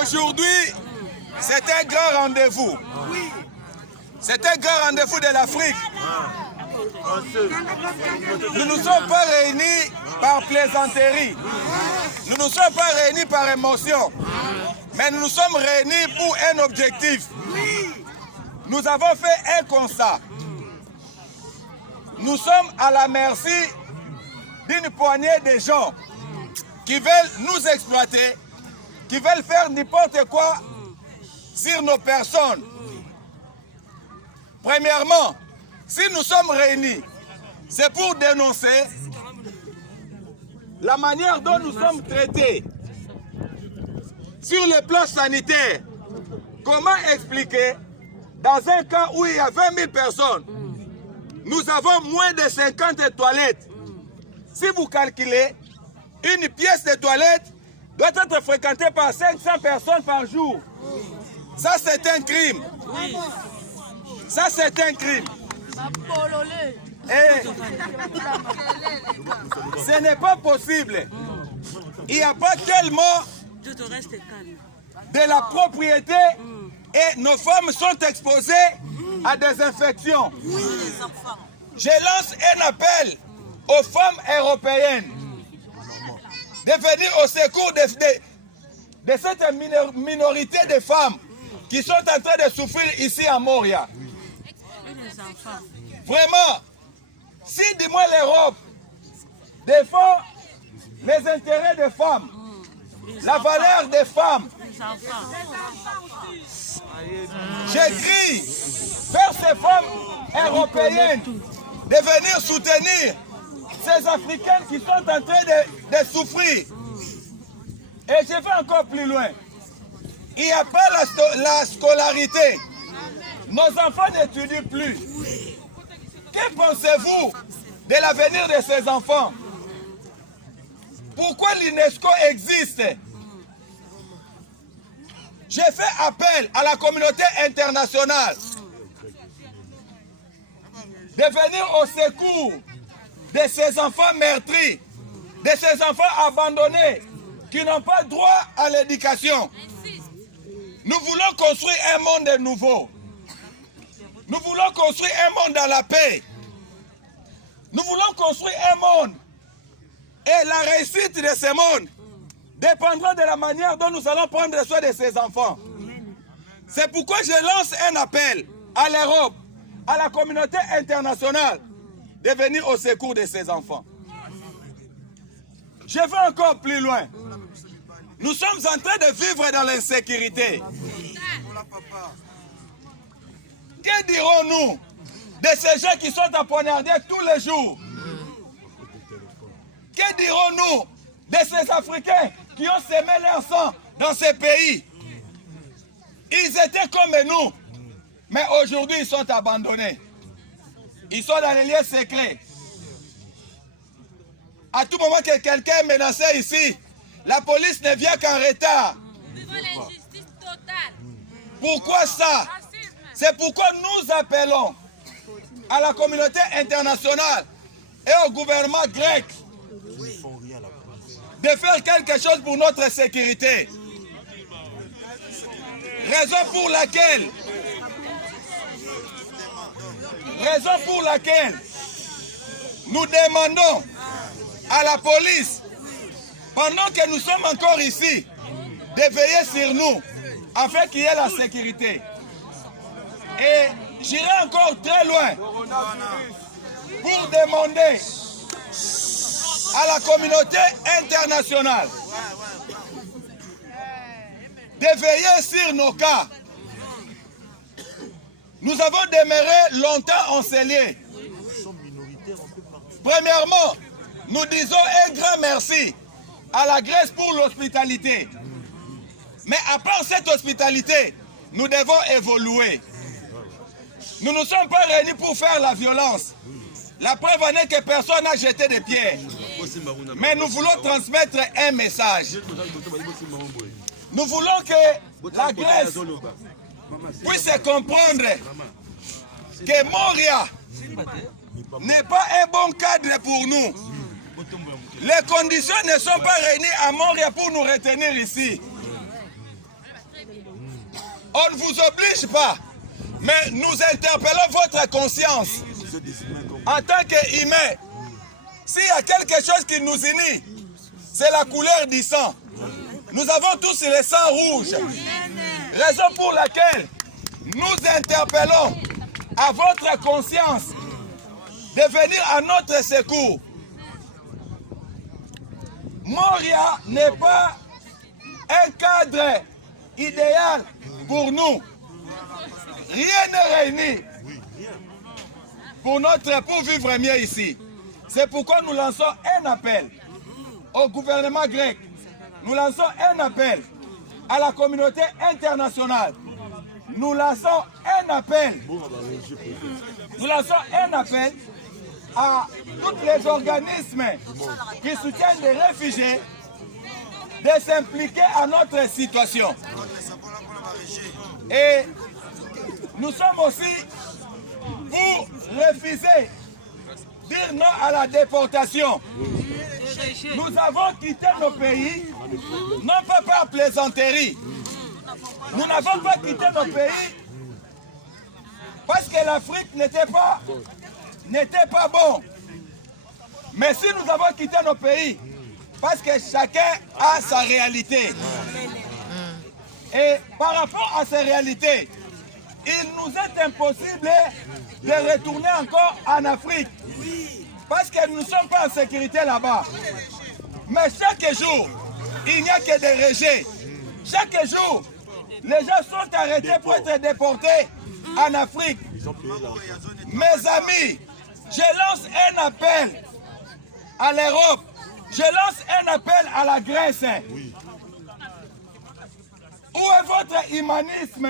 Aujourd'hui, c'est un grand rendez-vous. C'est un grand rendez-vous de l'Afrique. Nous ne nous sommes pas réunis par plaisanterie. Nous ne nous sommes pas réunis par émotion. Mais nous nous sommes réunis pour un objectif. Nous avons fait un constat. Nous sommes à la merci d'une poignée de gens qui veulent nous exploiter, qui veulent faire n'importe quoi sur nos personnes. Premièrement, si nous sommes réunis, c'est pour dénoncer la manière dont nous sommes traités sur le plan sanitaire. Comment expliquer, dans un cas où il y a 20 000 personnes, nous avons moins de 50 toilettes. Si vous calculez, une pièce de toilette doit être fréquentée par 500 personnes par jour. Ça, c'est un crime. Ça, c'est un crime. Et ce n'est pas possible. Il n'y a pas tellement de la propriété et nos femmes sont exposées à des infections. Je lance un appel aux femmes européennes de venir au secours de cette minorité de femmes qui sont en train de souffrir ici à Moria. Vraiment, si du moins l'Europe défend les intérêts des femmes, la valeur des femmes, j'écris vers ces femmes européennes de venir soutenir ces Africains qui sont en train de souffrir. Et je vais encore plus loin. Il n'y a pas la scolarité. Nos enfants n'étudient plus. Que pensez-vous de l'avenir de ces enfants? Pourquoi l'UNESCO existe? J'ai fait appel à la communauté internationale de venir au secours de ces enfants meurtris, de ces enfants abandonnés, qui n'ont pas droit à l'éducation. Nous voulons construire un monde nouveau. Nous voulons construire un monde dans la paix. Nous voulons construire un monde. Et la réussite de ce monde dépendra de la manière dont nous allons prendre soin de ces enfants. C'est pourquoi je lance un appel à l'Europe, à la communauté internationale, de venir au secours de ces enfants. Je vais encore plus loin. Nous sommes en train de vivre dans l'insécurité. Que dirons-nous de ces gens qui sont empoignardés tous les jours? Que dirons-nous de ces Africains qui ont semé leur sang dans ces pays? Ils étaient comme nous, mais aujourd'hui ils sont abandonnés. Ils sont dans les lieux secrets. À tout moment que quelqu'un est menacé ici, la police ne vient qu'en retard. Pourquoi ça? C'est pourquoi nous appelons à la communauté internationale et au gouvernement grec de faire quelque chose pour notre sécurité. Raison pour laquelle nous demandons à la police, pendant que nous sommes encore ici, de veiller sur nous, afin qu'il y ait la sécurité. Et j'irai encore très loin pour demander à la communauté internationale de veiller sur nos cas. Nous avons demeuré longtemps encelés. Premièrement, nous disons un grand merci à la Grèce pour l'hospitalité. Mais après cette hospitalité, nous devons évoluer. Nous ne sommes pas réunis pour faire la violence. La preuve en est que personne n'a jeté des pierres. Mais nous voulons transmettre un message. Nous voulons que la Grèce puisse comprendre que Moria n'est pas un bon cadre pour nous. Les conditions ne sont pas réunies à Moria pour nous retenir ici. On ne vous oblige pas, mais nous interpellons votre conscience. En tant qu'humain, s'il y a quelque chose qui nous unit, c'est la couleur du sang. Nous avons tous le sang rouge. Raison pour laquelle nous interpellons à votre conscience de venir à notre secours. Moria n'est pas un cadre idéal pour nous. Rien n'est réuni pour vivre mieux ici. C'est pourquoi nous lançons un appel au gouvernement grec. Nous lançons un appel à la communauté internationale. Nous lançons un appel. Nous lançons un appel à tous les organismes qui soutiennent les réfugiés de s'impliquer à notre situation. Et nous sommes aussi pour refuser, dire non à la déportation. Nous avons quitté nos pays, non pas par plaisanterie. Nous n'avons pas quitté nos pays parce que l'Afrique n'était pas bon. Mais si nous avons quitté nos pays, parce que chacun a sa réalité. Et par rapport à ces réalités, il nous est impossible de retourner encore en Afrique. Parce que nous ne sommes pas en sécurité là-bas. Mais chaque jour, il n'y a que des rejets. Chaque jour, les gens sont arrêtés pour être déportés en Afrique. Mes amis, je lance un appel à l'Europe. Je lance un appel à la Grèce. Où est votre humanisme?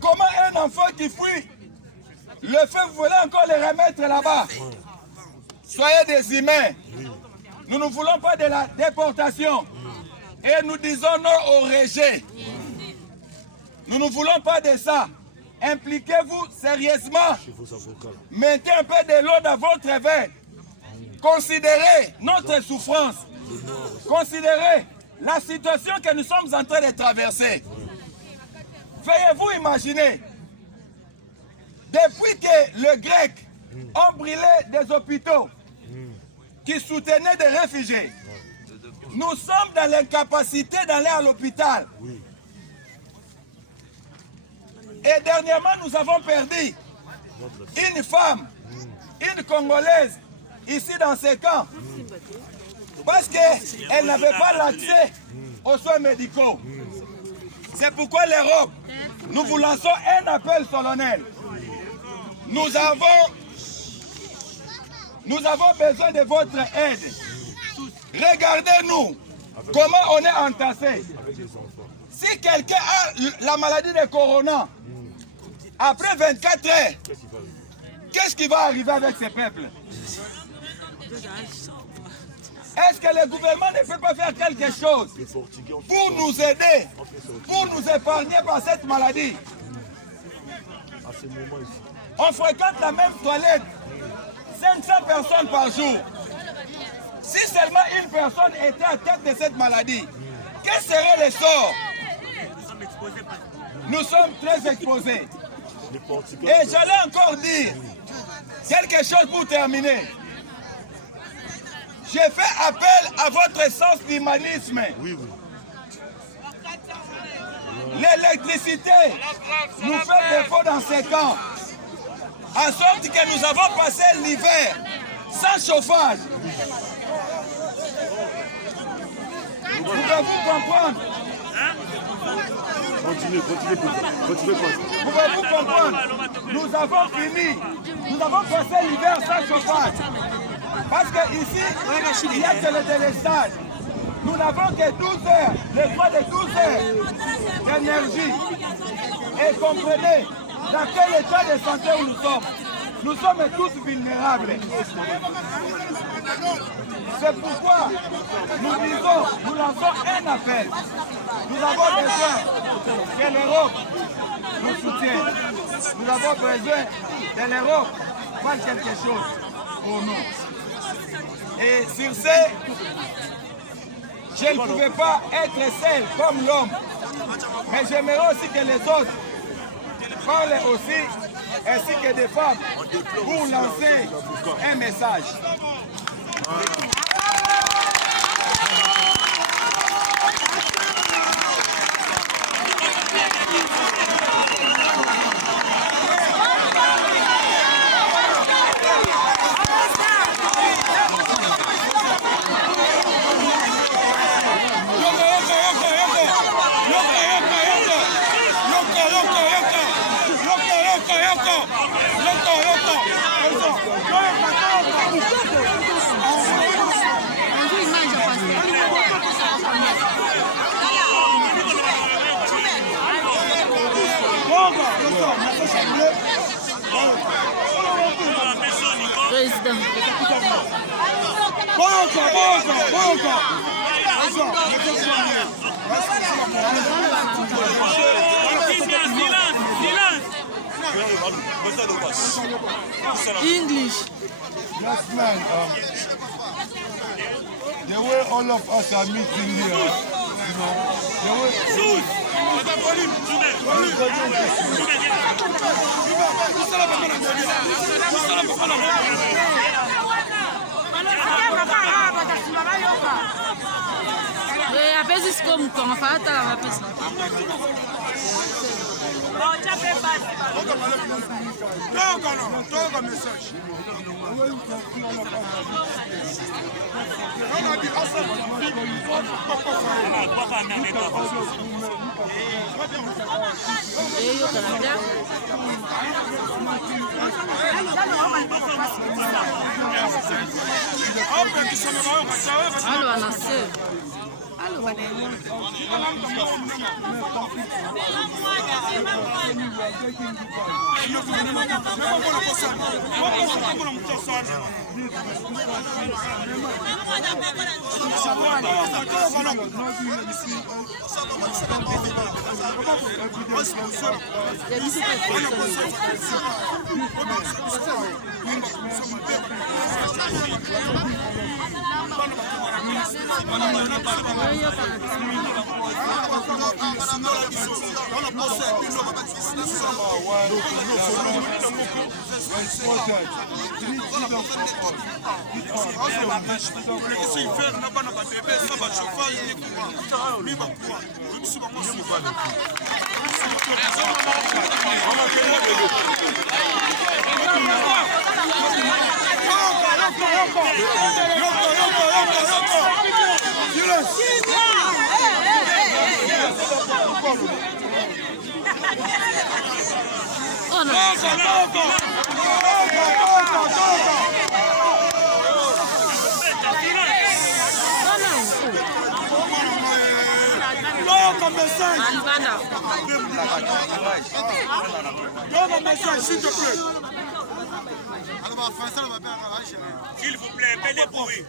Comment un enfant qui fuit le feu, vous voulez encore le remettre là-bas? Soyez des humains. Nous ne voulons pas de la déportation. Et nous disons non au rejet. Nous ne voulons pas de ça. Impliquez-vous sérieusement. Mettez un peu de l'eau dans votre verre. Considérez notre souffrance. Considérez la situation que nous sommes en train de traverser. Veuillez-vous imaginer, depuis que les Grecs ont brûlé des hôpitaux qui soutenaient des réfugiés, nous sommes dans l'incapacité d'aller à l'hôpital. Et dernièrement, nous avons perdu une femme, une Congolaise, ici dans ces camps, parce qu'elle n'avait pas l'accès aux soins médicaux. C'est pourquoi l'Europe, nous vous lançons un appel solennel. Nous avons besoin de votre aide. Regardez-nous comment on est entassés. Si quelqu'un a la maladie de Corona, après 24 heures, qu'est-ce qui va arriver avec ce peuple? Est-ce que le gouvernement ne peut pas faire quelque chose pour nous aider, pour nous épargner par cette maladie? On fréquente la même toilette, 500 personnes par jour. Si seulement une personne était à tête de cette maladie, quel serait le sort? Nous sommes très exposés. Et j'allais encore dire quelque chose pour terminer. J'ai fait appel à votre sens d'humanisme. L'électricité nous fait défaut dans ces camps. En sorte que nous avons passé l'hiver sans chauffage. Pouvez-vous comprendre? Continuez. Pouvez-vous comprendre? Nous avons fini. Nous avons passé l'hiver sans chauffage. Parce qu'ici, il y a que le délestage. Nous n'avons que 12 heures, les droits de 12 heures d'énergie. Et comprenez dans quel état de santé où nous sommes. Nous sommes tous vulnérables. C'est pourquoi nous lançons un appel. Nous avons besoin que l'Europe nous soutienne. Nous avons besoin de l'Europe faire quelque chose pour nous. Et sur ce, je ne pouvais pas être seul comme l'homme. Mais j'aimerais aussi que les autres parlent aussi, ainsi que des femmes, pour lancer un message. Président. English. Yes, man. The way all of us are meeting here, you know, the way... Apesi siko mkongo fata la apesi. Toka message. Yo Canada. Allo anase. Allo S'il vous plaît, faites des bruits.